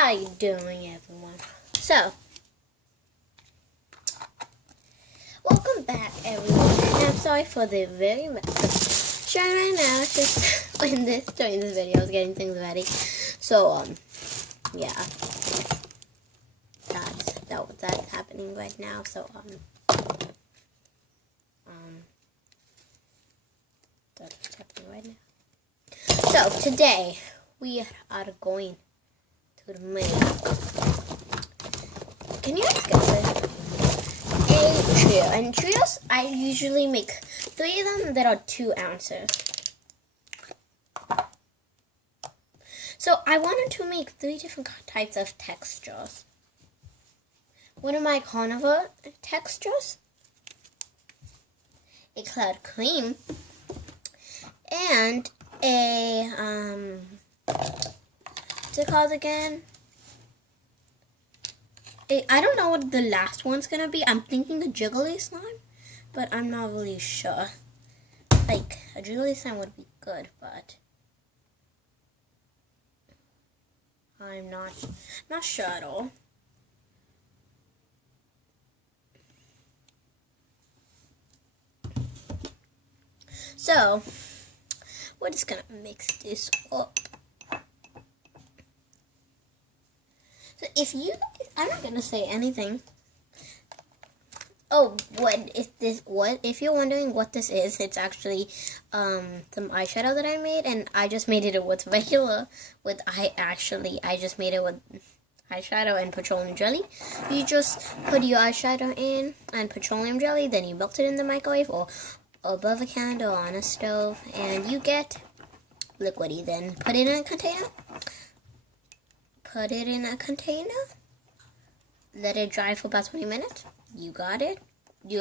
How you doing, everyone? So, welcome back, everyone. And I'm sorry for the very mess. Sure, right now, it's just during this video, I was getting things ready. So, yeah, that's happening right now. So, that's what's happening right now. So today we are going to the main. Can you guys guess it? A trio. And trios, I usually make 3 of them that are 2 ounces. So I wanted to make 3 different types of textures. One of my carnivore textures, a cloud cream, and a what's it called again? I don't know what the last one's gonna be. I'm thinking a jiggly slime, but I'm not really sure. Like, a jiggly slime would be good, but I'm not sure at all. So, we're just gonna mix this up. So if you, I'm not gonna say anything. Oh, if you're wondering what this is, it's actually some eyeshadow that I made, and I just made it with I just made it with eyeshadow and petroleum jelly. You just put your eyeshadow in and petroleum jelly, then you melt it in the microwave or above a candle on a stove, and you get liquidy. Then put it in a container. Let it dry for about 20 minutes. You got it. You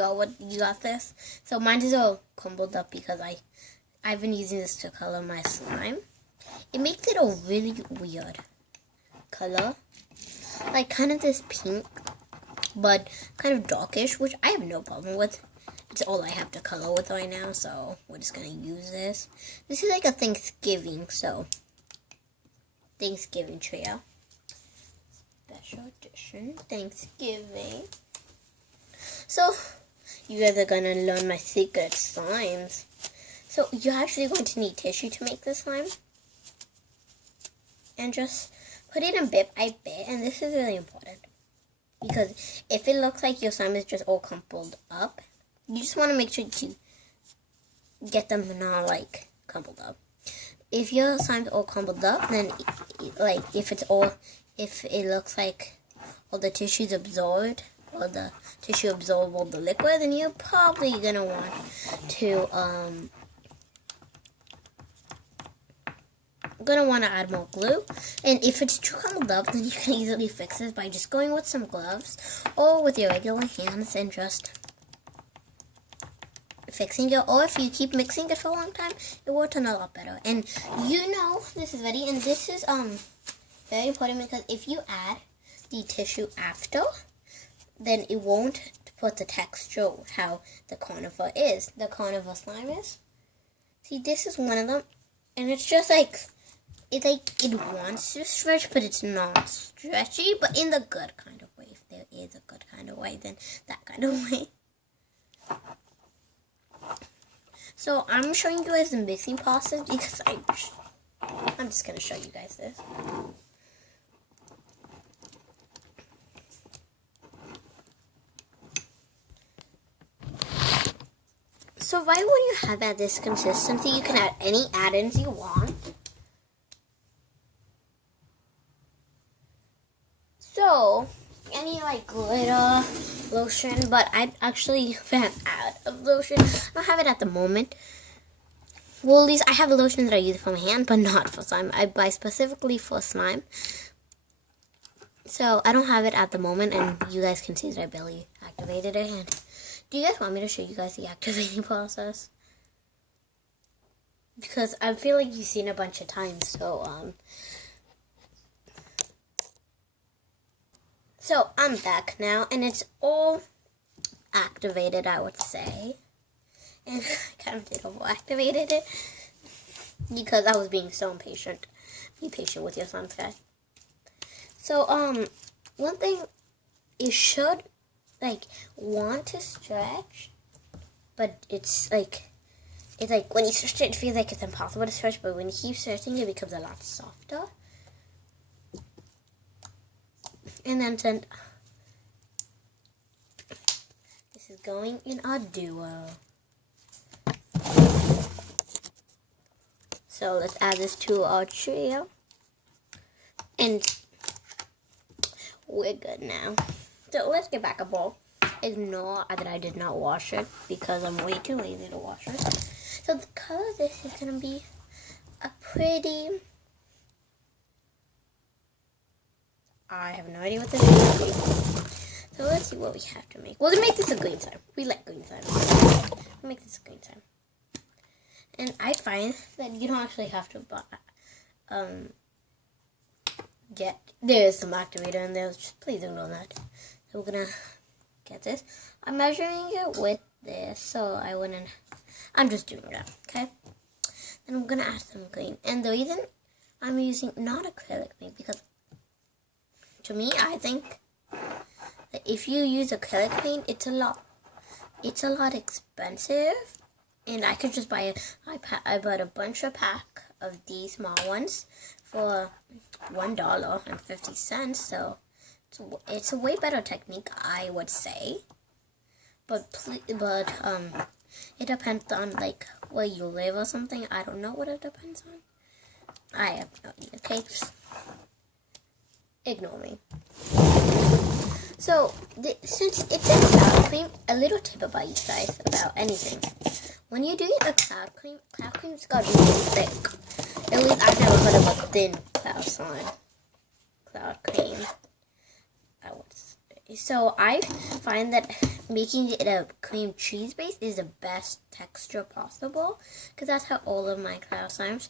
got this. So mine is all crumbled up because I've been using this to color my slime. It makes it a really weird color, like kind of this pink, but kind of darkish, which I have no problem with. It's all I have to color with right now, so we're just gonna use this. This is like a Thanksgiving trio. Special edition Thanksgiving. So, you guys are gonna learn my secret slimes. So, you're actually going to need tissue to make this slime. And just put it in bit by bit, and this is really important. Because if it looks like your slime is just all crumpled up, you just want to make sure to get them not like crumpled up. If your slime's all crumpled up, then like if it looks like all the tissue's absorbed, or the tissue absorbed all the liquid, then you're probably gonna want to add more glue. And if it's too crumpled up, then you can easily fix it by just going with some gloves or with your regular hands and just fixing it. Or if you keep mixing it for a long time, it will turn a lot better. And you know this is ready, and this is very important because if you add the tissue after, then it won't put the texture how the carnivore slime is. See, this is one of them, and it's just like it wants to stretch, but it's not stretchy, but in the good kind of way. If there is a good kind of way, then that kind of way. So I'm showing you guys the mixing process because I'm just gonna show you guys this. So right when you have at this consistency, you can add any add-ins you want. So, any like glitter, lotion, but I actually ran out of lotion. I don't have it at the moment. Well, at least I have a lotion that I use for my hand, but not for slime. I buy specifically for slime. So, I don't have it at the moment, and you guys can see that I barely activated it. And do you guys want me to show you guys the activating process? Because I feel like you've seen it a bunch of times, So I'm back now, and it's all activated, I would say. And I kind of did over-activated it because I was being so impatient. Be patient with your slime, guys. So, one thing, it should, like, want to stretch, but it's like when you stretch it feels like it's impossible to stretch, but when you keep stretching, it becomes a lot softer. And then this is going in our duo. So let's add this to our trio. And we're good now. So let's get back a bowl. Ignore that I did not wash it because I'm way too lazy to wash it. So the color of this is going to be a pretty... I have no idea what this is going to be. So let's see what we have to make. We're going to make this a green slime. We like green slime. We'll make this a green slime. And I find that you don't actually have to buy... There's some activator in there. Just please don't know that. So we're going to get this. I'm measuring it with this, so I'm just doing that, okay? Then I'm going to add some green. And the reason I'm using not acrylic paint, because to me, I think that if you use acrylic paint, it's a lot expensive. And I could just I bought a bunch of pack of these small ones for $1.50. So it's a way better technique, I would say. But it depends on like where you live or something. I don't know what it depends on. I have no idea. Okay, just ignore me. So since it's a cloud cream, a little tip about you guys about anything. When you're doing a cloud cream's got to be thick. At least I've never heard of a thin cloud cream. I would say. So I find that making it a cream cheese base is the best texture possible, because that's how all of my cloud slimes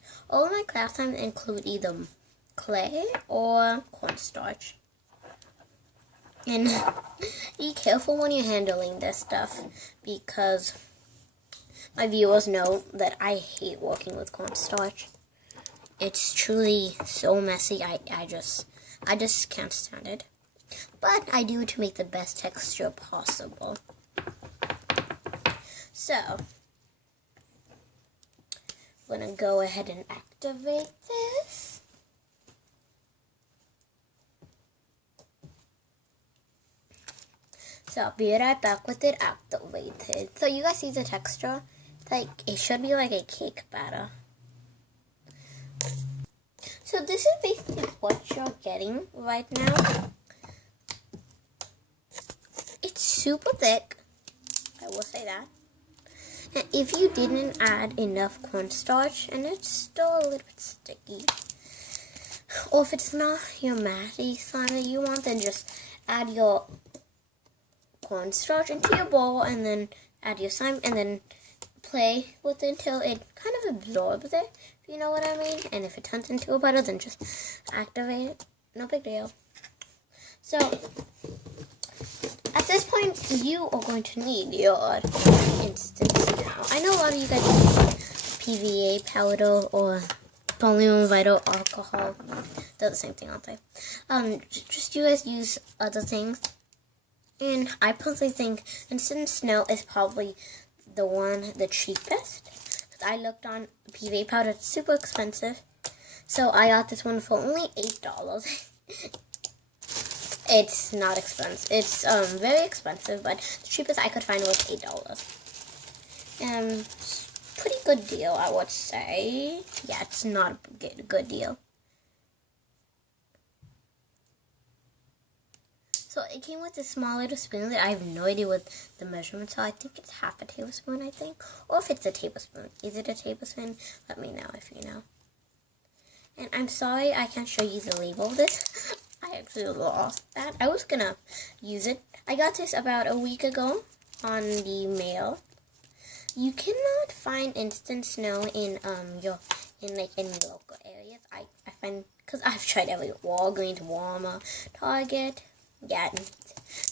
include either clay or cornstarch. And be careful when you're handling this stuff, because my viewers know that I hate working with cornstarch. It's truly so messy. I just can't stand it. But I do it to make the best texture possible. So I'm gonna go ahead and activate this. So I'll be right back with it activated. So you guys see the texture? Like, it should be like a cake batter. So this is basically what you're getting right now. It's super thick, I will say that. And if you didn't add enough cornstarch, and it's still a little bit sticky, or if it's not your matty slime that you want, then just add your cornstarch into your bowl, and then add your slime, and then play with it until it kind of absorbs it, if you know what I mean. And if it turns into a butter, then just activate it. No big deal. So at this point, you are going to need your instance now. I know a lot of you guys use PVA powder or polymer vinyl alcohol. They're the same thing, aren't they? Just you guys use other things. And I personally think instant snow is probably the cheapest. I looked on PVA powder, it's super expensive. So I got this one for only $8. It's not expensive. It's very expensive, but the cheapest I could find was $8. Pretty good deal, I would say. Yeah, it's not a good deal. So it came with this small little spoon that I have no idea what the measurements are. I think it's half a tablespoon, I think. Or if it's a tablespoon. Is it a tablespoon? Let me know if you know. And I'm sorry I can't show you the label of this. I actually lost that. I was gonna use it. I got this about a week ago on the mail. You cannot find instant snow in any local areas. I find, because I've tried every Walgreens, Walmart, Target. Yeah,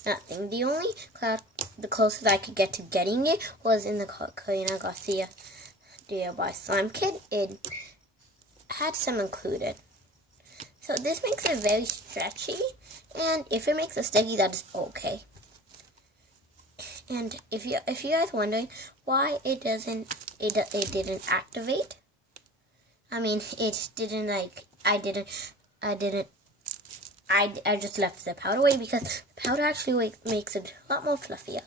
nothing. The closest I could get to getting it was in the Karina Garcia DIY slime kit. It had some included. So this makes it very stretchy, and if it makes it sticky, that is okay. And if you guys wondering why it didn't activate, I mean it didn't like I just left the powder away because the powder actually makes it a lot more fluffier.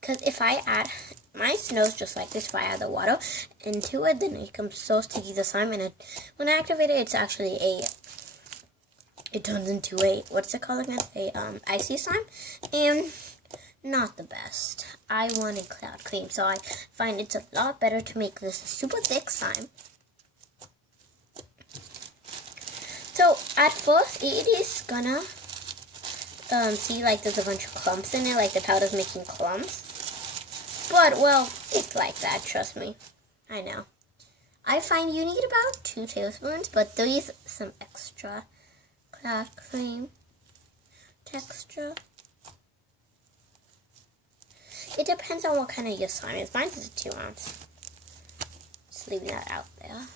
Because if I add, my snow's just like this. If I add the water into it, then it becomes so sticky, the slime, and when I activate it, it's actually it turns into a, what's it called again? A icy slime, and not the best. I wanted cloud cream, so I find it's a lot better to make this super thick slime. So at first, it is gonna see like there's a bunch of clumps in it, like the powder's making clumps. But, well, it's like that, trust me. I know. I find you need about 2 tablespoons, but there is some extra cloud cream texture. It depends on what kind of your slime is. Mine is a 2 ounce. Just leaving that out there.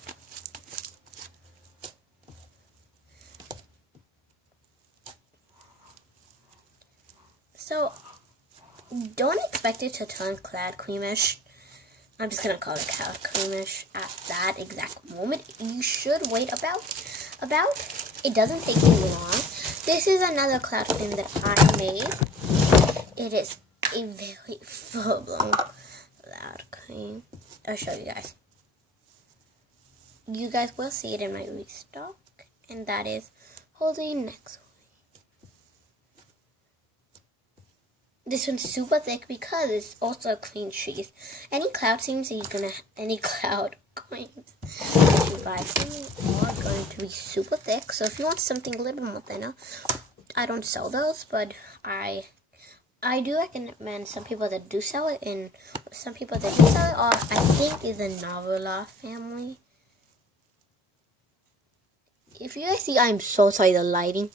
So, don't expect it to turn cloud creamish. I'm just gonna call it cloud creamish at that exact moment. You should wait about. It doesn't take you long. This is another cloud cream that I made. It is a very full-blown cloud cream. I'll show you guys. You guys will see it in my restock, and that is holding next. This one's super thick because it's also a clean sheath. Any cloud creams that you're gonna, any cloud creams that you buy from me are going to be super thick. So if you want something a little bit more thinner, I don't sell those, but I do recommend some people that do sell it, and some people that do sell it are, I think, is the Novella family. If you guys see, I'm so sorry, the lighting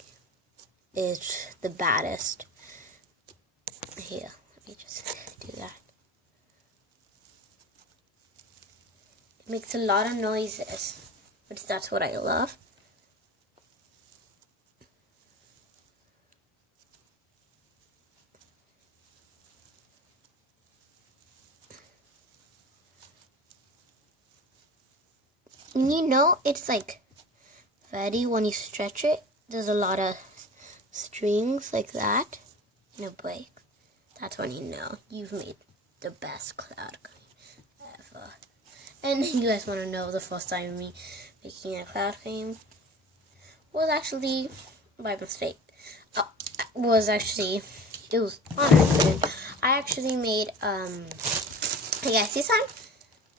is the baddest. Here, let me just do that. It makes a lot of noises, but that's what I love. And you know, it's like ready when you stretch it. There's a lot of strings like that, and it breaks. That's when you know you've made the best cloud cream ever. And you guys want to know the first time me making a cloud cream was actually by mistake. It was on accident. I actually made a icy slime,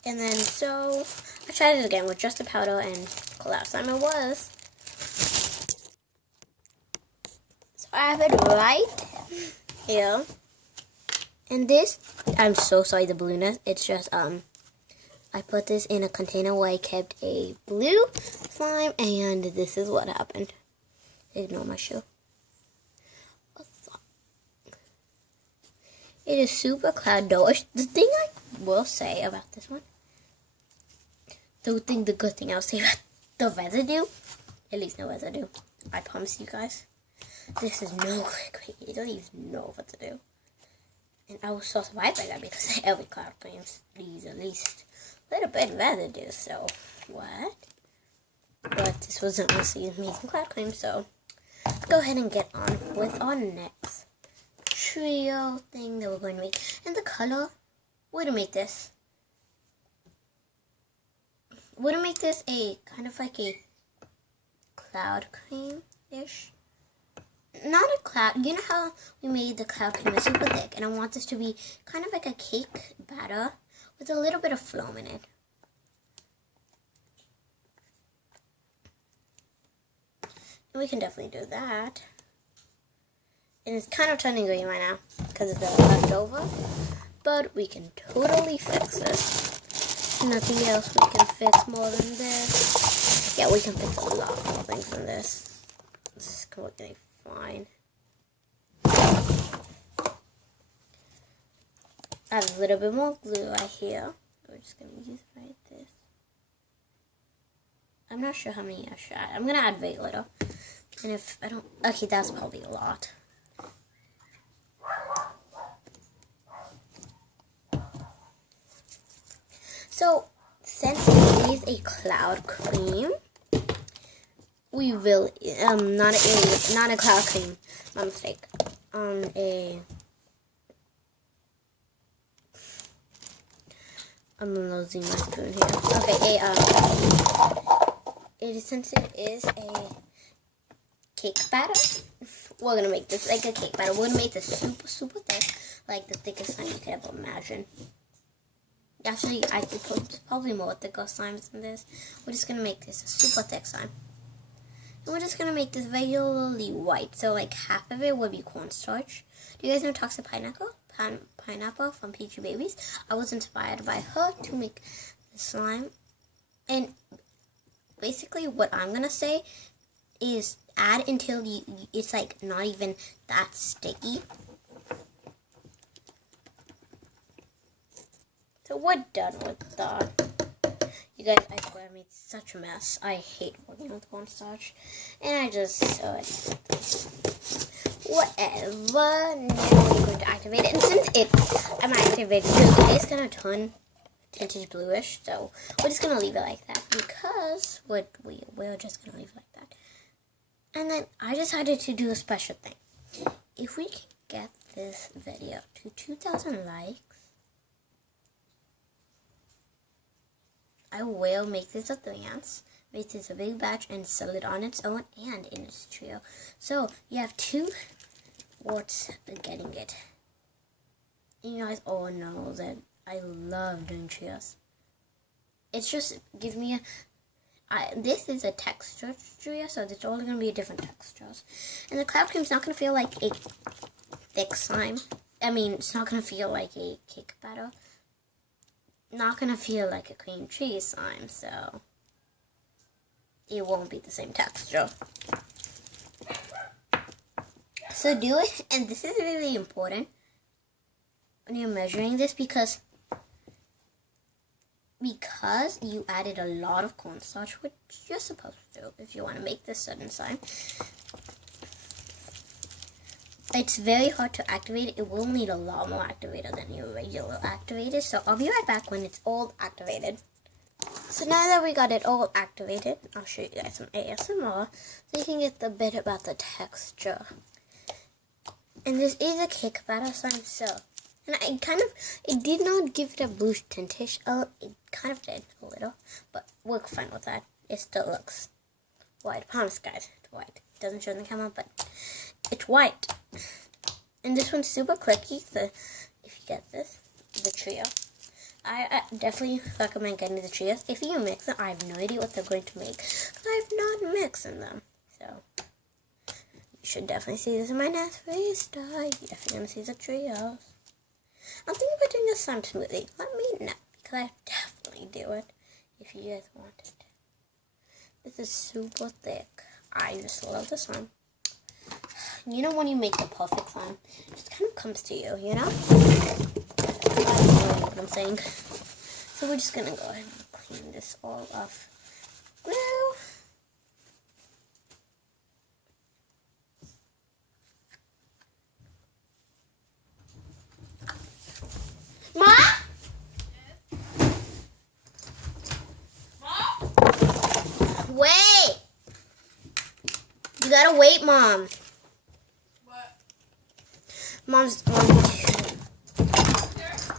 and then so I tried it again with just the powder and cloud slime. It was. So I have it right here. And this, I'm so sorry the blueness, it's just, I put this in a container where I kept a blue slime, and this is what happened. Ignore my shoe. It is super cloud-ish. The thing I will say about this one, the good thing I'll say about the residue, at least no residue, I promise you guys, this is no clickbait. You don't even know what to do. And I was so surprised by that because every cloud cream leaves at least a little bit of residue, so what? But this was honestly amazing cloud cream, so let's go ahead and get on with our next trio thing that we're going to make. And the color, we're going to make this. We're going to make this a kind of like a cloud cream-ish. Not a cloud. You know how we made the cloud cream super thick, and I want this to be kind of like a cake batter with a little bit of foam in it. And we can definitely do that. And it's kind of turning green right now because it's left over, but we can totally fix this. Nothing else we can fix more than this. Yeah, we can fix a lot more things than this. This is completely fine. I have a little bit more glue right here. We're just going to use right this. I'm not sure how many I should add. I'm going to add very little. And if I don't, okay, that's probably a lot. So, since it is a cloud cream, we will, not a cloud cream, my mistake, I'm losing my spoon here. Okay, since it is a cake batter, we're gonna make this like a cake batter. We're gonna make this super, super thick, like the thickest slime you could ever imagine. Actually, I could put probably more thicker slimes than this. We're just gonna make this a super thick slime. And we're just gonna make this regularly white. So like half of it would be cornstarch. Do you guys know Toxic Pineapple? Pineapple from Peachy Babies. I was inspired by her to make the slime. And basically what I'm gonna say is add until it's like not even that sticky. So we're done with that. You guys, I swear I made such a mess. I hate working with cornstarch. And I just whatever. Now we're going to activate it. And since I'm activated, it's going to turn tinted bluish. So we're just going to leave it like that. Because we're just going to leave it like that. And then I decided to do a special thing. If we can get this video to 2,000 likes, I will make this a 3-ounce, make this a big batch, and sell it on its own and in its trio. So, you have 2 warts of getting it. And you guys all know that I love doing trios. It's just, give me this is a texture trio, so it's all going to be different textures. And the cloud cream's not going to feel like a thick slime. I mean, it's not going to feel like a cake batter. Not gonna feel like a cream cheese slime, so it won't be the same texture. So do it, and this is really important when you're measuring this because you added a lot of cornstarch, which you're supposed to if you want to make this certain slime. It's very hard to activate it. It will need a lot more activator than your regular activator. So I'll be right back when it's all activated. So now that we got it all activated, I'll show you guys some ASMR so you can get the bit about the texture. And this is a cake batter slime, so and it did not give it a blue tintish. Oh, it kind of did a little, but we're fine with that. It still looks white. I promise, guys, it's white. It doesn't show in the camera, but it's white. And this one's super clicky, so if you get this, the trio. I definitely recommend getting the trios. If you mix them, I have no idea what they're going to make. I've not mixing them. So, you should definitely see this in my next freestyle if you're going to see the trios. I'm thinking about doing a slime smoothie. Let me know, because I definitely do it if you guys want it. This is super thick. I just love the slime. You know when you make the perfect slime, it just kind of comes to you, you know? I don't know what I'm saying. So we're just gonna go ahead and clean this all off. Well, Mom? Mom? Wait! You gotta wait, Mom. What? Mom's